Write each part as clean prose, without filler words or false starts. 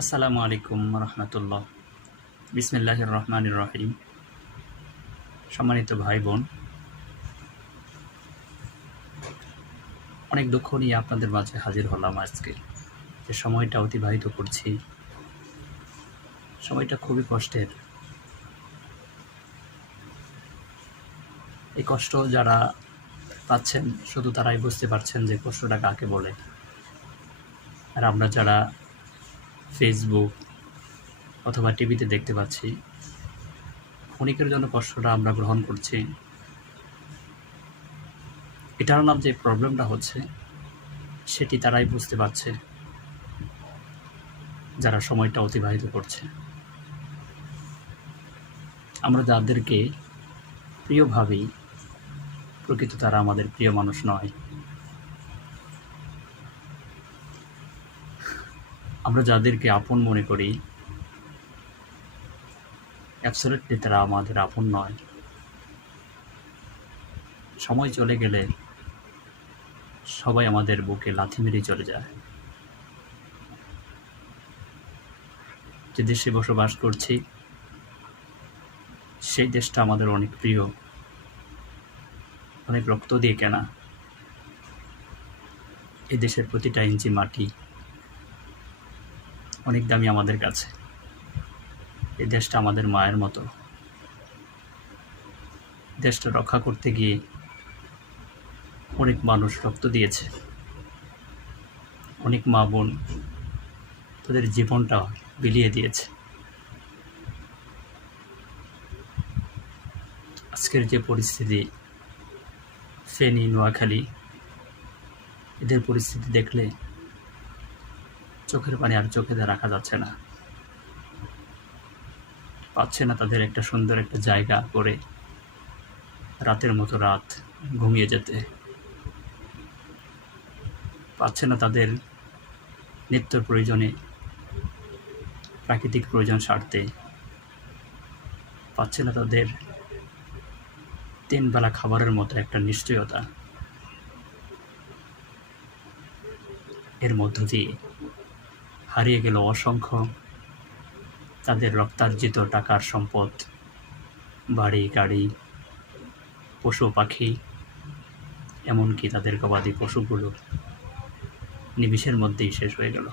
আসসালামু আলাইকুম রহমতুল্লাহ। বিসমিল্লাহির রহমানির রহিম। সম্মানিত ভাই বোন, অনেক দুঃখ নিয়ে আপনাদের মাঝে হাজির হলাম আজকে। যে সময়টা অতিবাহিত করছি, সময়টা খুবই কষ্টের। এই কষ্ট যারা পাচ্ছেন শুধু তারাই বুঝতে পারছেন যে কষ্টটা কাকে বলে। আর আমরা যারা ফেসবুক অথবা টিভিতে দেখতে পাচ্ছি, ক্ষণিকের জন্য কষ্টটা আমরা গ্রহণ করছি। এটার নাম যে প্রবলেমটা হচ্ছে সেটি তারাই বুঝতে পারছে যারা সময়টা অতিবাহিত করছে। আমরা যাদেরকে প্রিয় ভাবি, প্রকৃত তারা আমাদের প্রিয় মানুষ নয়। আমরা যাদেরকে আপন মনে করি, অ্যাবসলিউটলি তারা আমাদের আপন নয়। সময় চলে গেলে সবাই আমাদের বুকে লাথি মেরে চলে যায়। যে দেশে বসবাস করছি সেই দেশটা আমাদের অনেক প্রিয়, অনেক রক্ত দিয়ে কেনা। এই দেশের প্রতিটা ইঞ্চি মাটি অনেক দামি আমাদের কাছে। এই দেশটা আমাদের মায়ের মতো। দেশটা রক্ষা করতে গিয়ে অনেক মানুষ রক্ত দিয়েছে, অনেক মা বোন তাদের জীবনটা বিলিয়ে দিয়েছে। আজকের যে পরিস্থিতি, ফেনী, নোয়াখালী, এদের পরিস্থিতি দেখলে চোখের পানি আর চোখে রাখা যাচ্ছে না। পাচ্ছে না তাদের একটা সুন্দর একটা জায়গা করে রাতের মতো রাত ঘুমিয়ে যেতে। পাচ্ছে না তাদের নিত্য প্রয়োজনে প্রাকৃতিক প্রয়োজন সারতে। পাচ্ছে না তাদের 3 বেলা খাবারের মতো একটা নিশ্চয়তা। এর মধ্য দিয়ে হারিয়ে গেল অসংখ্য তাদের রক্তার্জিত টাকার সম্পদ, বাড়ি গাড়ি, পশু পাখি, এমনকি তাদের গবাদি পশুগুলো নিমিষের মধ্যেই শেষ হয়ে গেল।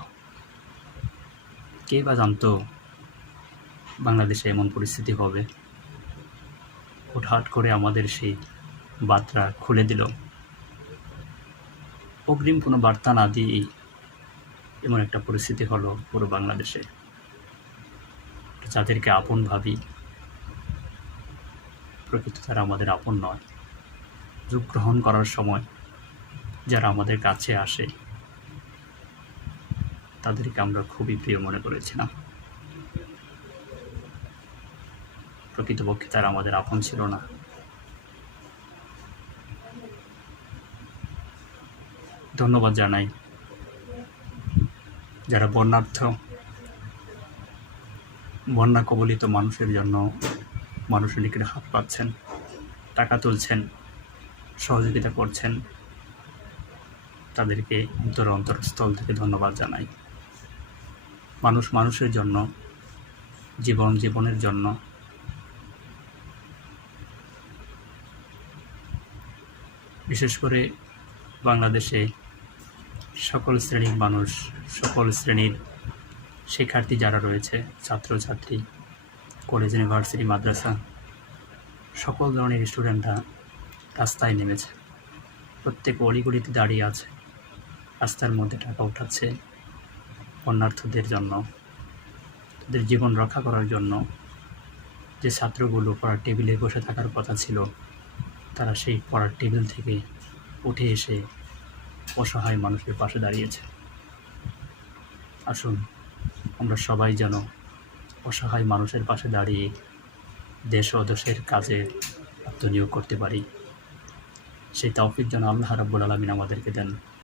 কে বা জানতো বাংলাদেশে এমন পরিস্থিতি হবে? হুটহাট করে আমাদের সেই বার্তা খুলে দিল। অগ্রিম কোনো বার্তা না দিয়েই এমন একটা পরিস্থিতি হলো পুরো বাংলাদেশে। যাদেরকে আপন ভাবি, প্রকৃত তারা আমাদের আপন নয়। যোগ গ্রহণ করার সময় যারা আমাদের কাছে আসে তাদেরকে আমরা খুবই প্রিয় মনে করেছিলাম। প্রকৃতপক্ষে তারা আমাদের আপন ছিল না। ধন্যবাদ জানাই যারা বন্যা কবলিত মানুষের জন্য মানুষের নিকটে হাত পাচ্ছেন, টাকা তুলছেন, সহযোগিতা করছেন। তাদেরকে অন্তরস্থল থেকে ধন্যবাদ জানাই। মানুষ মানুষের জন্য, জীবনের জন্য বিশেষ করে বাংলাদেশে সকল শ্রেণীর মানুষ, সকল শ্রেণীর শিক্ষার্থী যারা রয়েছে, ছাত্রছাত্রী, কলেজ, ইউনিভার্সিটি, মাদ্রাসা, সকল ধরনের স্টুডেন্টরা রাস্তায় নেমেছে। প্রত্যেক অলিগলিতে দাঁড়িয়ে আছে, রাস্তার মধ্যে টাকা উঠাচ্ছে বন্যার্থদের জন্য, তাদের জীবন রক্ষা করার জন্য। যে ছাত্রগুলো পড়ার টেবিলে বসে থাকার কথা ছিল, তারা সেই পড়ার টেবিল থেকে উঠে এসে অসহায় মানুষের পাশে দাঁড়িয়েছে। আসুন আমরা সবাই যেন অসহায় মানুষের পাশে দাঁড়িয়ে দেশ ও দেশের কাজে আত্মনিয়োগ করতে পারি। সেই তৌফিক যেন আল্লাহ রাব্বুল আলামিন আমাদেরকে দেন।